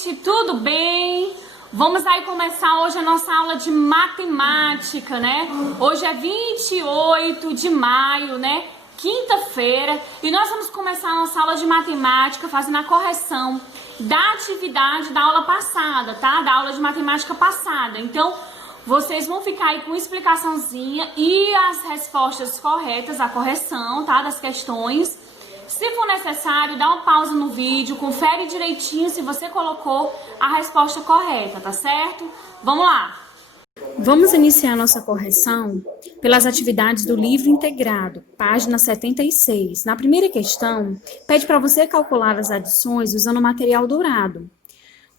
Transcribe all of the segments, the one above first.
gente, tudo bem? Vamos aí começar hoje a nossa aula de matemática, né? Hoje é 28 de maio, né? Quinta-feira, e nós vamos começar a nossa aula de matemática fazendo a correção da atividade da aula passada, tá? Da aula de matemática passada. Então, vocês vão ficar aí com explicaçãozinha e as respostas corretas, a correção, tá? Das questões. Se for necessário, dá uma pausa no vídeo, confere direitinho se você colocou a resposta correta, tá certo? Vamos lá! Vamos iniciar nossa correção pelas atividades do livro integrado, página 76. Na primeira questão, pede para você calcular as adições usando material dourado.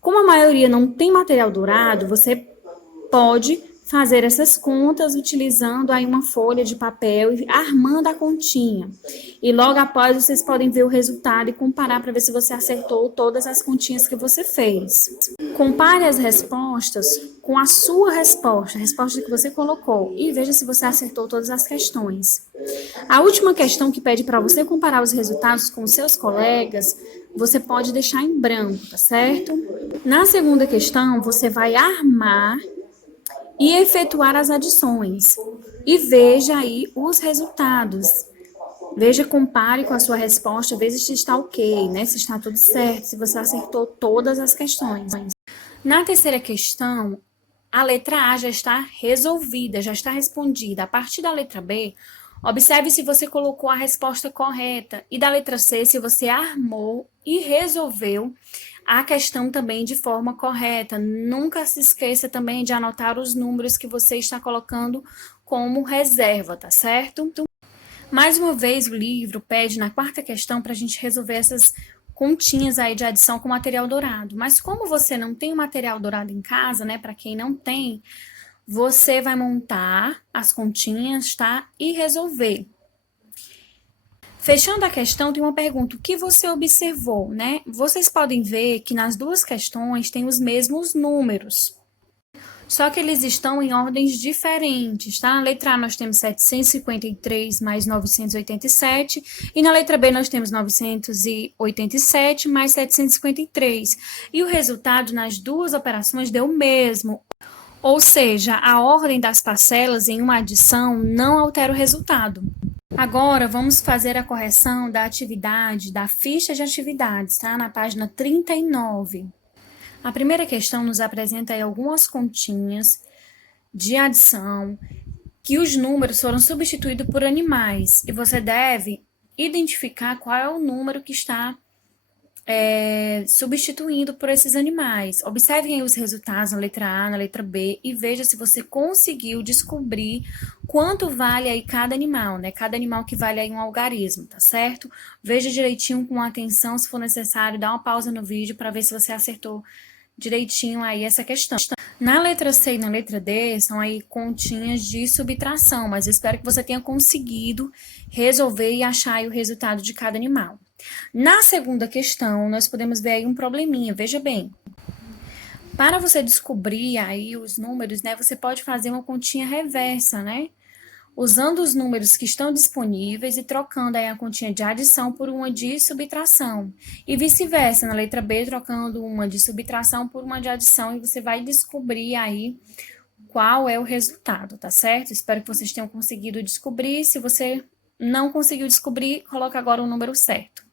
Como a maioria não tem material dourado, você pode fazer essas contas utilizando aí uma folha de papel e armando a continha. E logo após vocês podem ver o resultado e comparar para ver se você acertou todas as continhas que você fez. Compare as respostas com a sua resposta, a resposta que você colocou, e veja se você acertou todas as questões. A última questão que pede para você comparar os resultados com os seus colegas, você pode deixar em branco, tá certo? Na segunda questão, você vai armar e efetuar as adições. E veja aí os resultados. Veja, compare com a sua resposta, veja se está ok, né? Se está tudo certo, se você acertou todas as questões. Na terceira questão, a letra A já está resolvida, já está respondida. A partir da letra B, observe se você colocou a resposta correta. E da letra C, se você armou e resolveu a questão também de forma correta. Nunca se esqueça também de anotar os números que você está colocando como reserva, tá certo? Mais uma vez, o livro pede na quarta questão para a gente resolver essas continhas aí de adição com material dourado. Mas como você não tem o material dourado em casa, né, para quem não tem, você vai montar as continhas, tá? E resolver. Fechando a questão, tem uma pergunta, o que você observou, né? Vocês podem ver que nas duas questões tem os mesmos números, só que eles estão em ordens diferentes, tá? Na letra A nós temos 753 mais 987, e na letra B nós temos 987 mais 753. E o resultado nas duas operações deu o mesmo, ou seja, a ordem das parcelas em uma adição não altera o resultado. Agora, vamos fazer a correção da atividade, da ficha de atividades, tá? Na página 39. A primeira questão nos apresenta aí algumas continhas de adição que os números foram substituídos por animais. E você deve identificar qual é o número que está substituindo por esses animais. Observem aí os resultados na letra A, na letra B e veja se você conseguiu descobrir quanto vale aí cada animal, né? Cada animal que vale aí um algarismo, tá certo? Veja direitinho com atenção, se for necessário, dá uma pausa no vídeo para ver se você acertou direitinho aí essa questão. Na letra C e na letra D são aí continhas de subtração, mas eu espero que você tenha conseguido resolver e achar aí o resultado de cada animal. Na segunda questão, nós podemos ver aí um probleminha, veja bem. Para você descobrir aí os números, né, você pode fazer uma continha reversa, né? Usando os números que estão disponíveis e trocando aí a continha de adição por uma de subtração. E vice-versa, na letra B, trocando uma de subtração por uma de adição, e você vai descobrir aí qual é o resultado, tá certo? Espero que vocês tenham conseguido descobrir. Se você não conseguiu descobrir, coloca agora o número certo.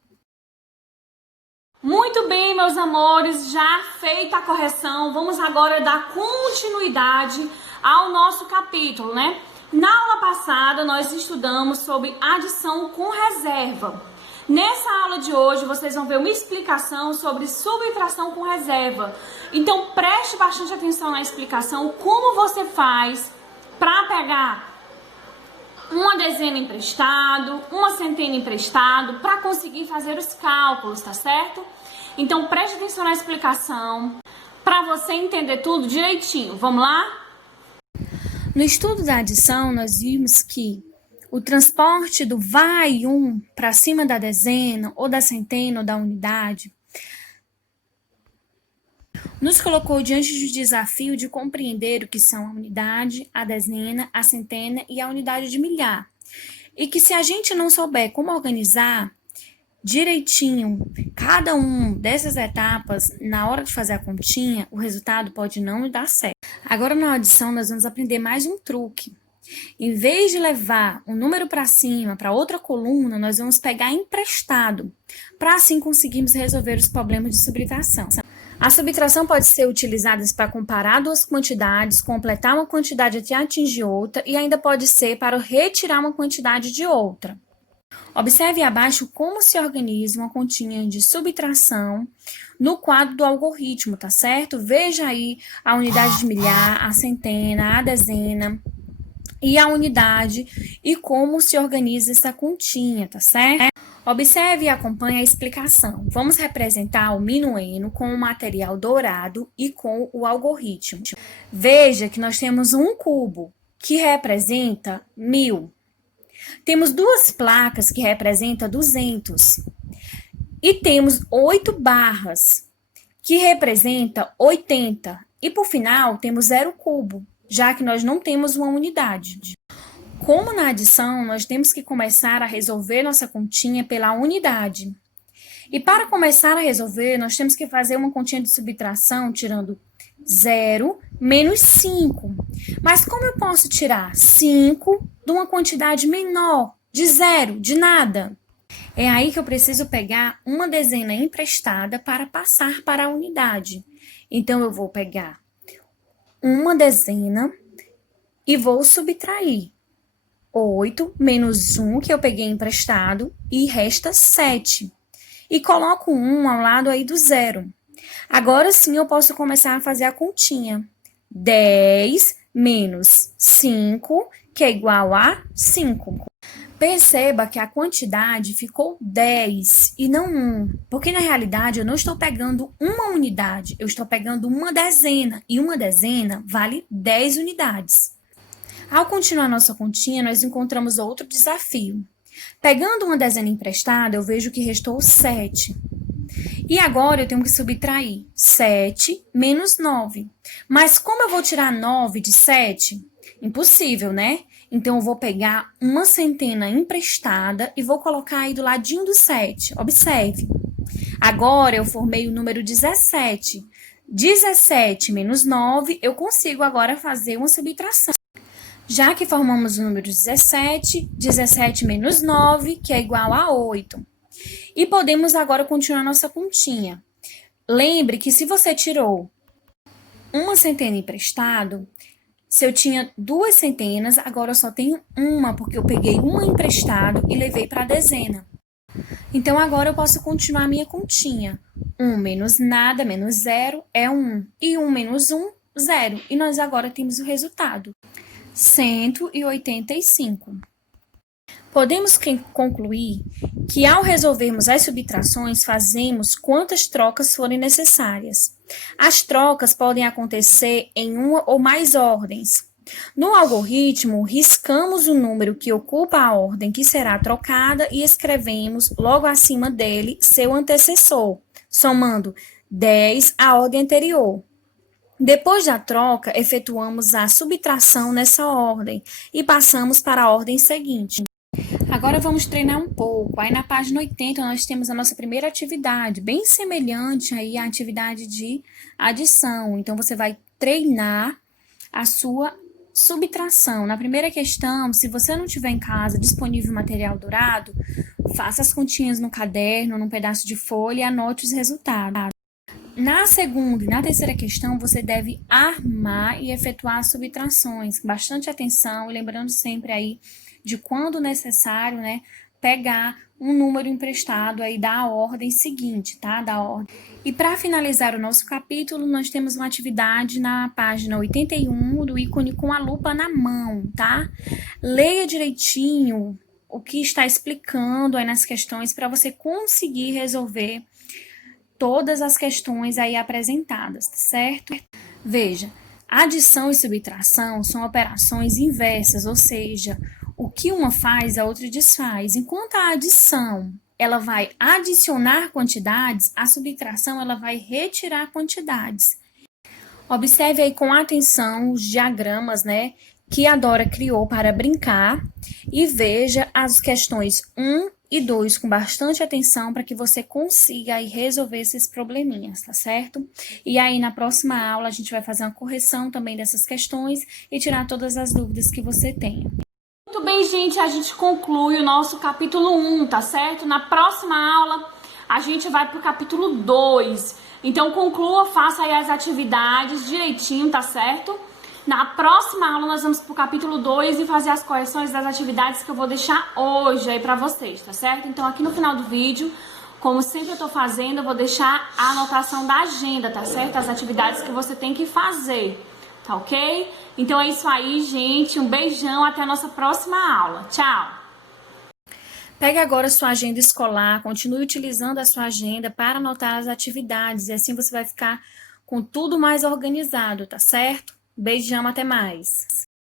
Muito bem, meus amores, já feita a correção, vamos agora dar continuidade ao nosso capítulo, né? Na aula passada, nós estudamos sobre adição com reserva. Nessa aula de hoje, vocês vão ver uma explicação sobre subtração com reserva. Então, preste bastante atenção na explicação, como você faz para pegar uma dezena emprestado, uma centena emprestado, para conseguir fazer os cálculos, tá certo? Então, preste atenção na explicação, para você entender tudo direitinho. Vamos lá? No estudo da adição, nós vimos que o transporte do vai um para cima da dezena, ou da centena, ou da unidade, nos colocou diante do desafio de compreender o que são a unidade, a dezena, a centena e a unidade de milhar. E que se a gente não souber como organizar direitinho cada uma dessas etapas, na hora de fazer a continha, o resultado pode não dar certo. Agora, na adição, nós vamos aprender mais um truque. Em vez de levar um número para cima, para outra coluna, nós vamos pegar emprestado, para assim conseguirmos resolver os problemas de subtração. A subtração pode ser utilizada para comparar duas quantidades, completar uma quantidade até atingir outra, e ainda pode ser para retirar uma quantidade de outra. Observe abaixo como se organiza uma continha de subtração no quadro do algoritmo, tá certo? Veja aí a unidade de milhar, a centena, a dezena e a unidade e como se organiza essa continha, tá certo? Observe e acompanhe a explicação. Vamos representar o minuendo com o material dourado e com o algoritmo. Veja que nós temos um cubo que representa 1000. Temos duas placas que representam 200. E temos 8 barras, que representa 80. E por final, temos 0 cubo, já que nós não temos uma unidade. Como na adição, nós temos que começar a resolver nossa continha pela unidade. E para começar a resolver, nós temos que fazer uma continha de subtração tirando 0 menos 5. Mas como eu posso tirar 5 de uma quantidade menor, de 0, de nada? É aí que eu preciso pegar uma dezena emprestada para passar para a unidade. Então, eu vou pegar uma dezena e vou subtrair 8 menos 1 que eu peguei emprestado e resta 7. E coloco 1 ao lado aí do 0. Agora sim eu posso começar a fazer a continha. 10 menos 5, que é igual a 5. Perceba que a quantidade ficou 10 e não 1, porque na realidade eu não estou pegando uma unidade, eu estou pegando uma dezena, e uma dezena vale 10 unidades. Ao continuar nossa continha, nós encontramos outro desafio. Pegando uma dezena emprestada, eu vejo que restou 7. E agora eu tenho que subtrair 7 menos 9. Mas como eu vou tirar 9 de 7? Impossível, né? Então, eu vou pegar uma centena emprestada e vou colocar aí do ladinho do 7. Observe. Agora, eu formei o número 17. 17 menos 9, eu consigo agora fazer uma subtração. Já que formamos o número 17, 17 menos 9, que é igual a 8. E podemos agora continuar nossa continha. Lembre que se você tirou uma centena emprestado, se eu tinha 2 centenas, agora eu só tenho uma, porque eu peguei uma emprestado e levei para a dezena. Então, agora eu posso continuar a minha continha. 1 menos nada, menos 0, é 1. E 1 menos 1, 0. E nós agora temos o resultado. 185. Podemos concluir que ao resolvermos as subtrações, fazemos quantas trocas forem necessárias. As trocas podem acontecer em uma ou mais ordens. No algoritmo, riscamos o número que ocupa a ordem que será trocada e escrevemos logo acima dele seu antecessor, somando 10 à ordem anterior. Depois da troca, efetuamos a subtração nessa ordem e passamos para a ordem seguinte. Agora vamos treinar um pouco. Aí na página 80 nós temos a nossa primeira atividade, bem semelhante aí à atividade de adição. Então, você vai treinar a sua subtração. Na primeira questão, se você não tiver em casa disponível material dourado, faça as continhas no caderno, num pedaço de folha e anote os resultados. Na segunda e na terceira questão, você deve armar e efetuar as subtrações. Bastante atenção e lembrando sempre aí de quando necessário, né, pegar um número emprestado aí da ordem seguinte, tá? Da ordem. E para finalizar o nosso capítulo, nós temos uma atividade na página 81 do ícone com a lupa na mão, tá? Leia direitinho o que está explicando aí nas questões para você conseguir resolver todas as questões aí apresentadas, certo? Veja, adição e subtração são operações inversas, ou seja, o que uma faz, a outra desfaz. Enquanto a adição, ela vai adicionar quantidades, a subtração, ela vai retirar quantidades. Observe aí com atenção os diagramas, né, que a Dora criou para brincar e veja as questões 1 e 2 com bastante atenção para que você consiga aí resolver esses probleminhas, tá certo? E aí na próxima aula a gente vai fazer uma correção também dessas questões e tirar todas as dúvidas que você tenha. Muito bem, gente, a gente conclui o nosso capítulo 1, tá certo? Na próxima aula a gente vai pro capítulo 2. Então conclua, faça aí as atividades direitinho, tá certo? Na próxima aula nós vamos pro capítulo 2 e fazer as correções das atividades que eu vou deixar hoje aí pra vocês, tá certo? Então aqui no final do vídeo, como sempre eu tô fazendo, eu vou deixar a anotação da agenda, tá certo? As atividades que você tem que fazer, tá ok? Então é isso aí, gente. Um beijão, até a nossa próxima aula. Tchau! Pegue agora sua agenda escolar, continue utilizando a sua agenda para anotar as atividades e assim você vai ficar com tudo mais organizado, tá certo? Beijão, até mais!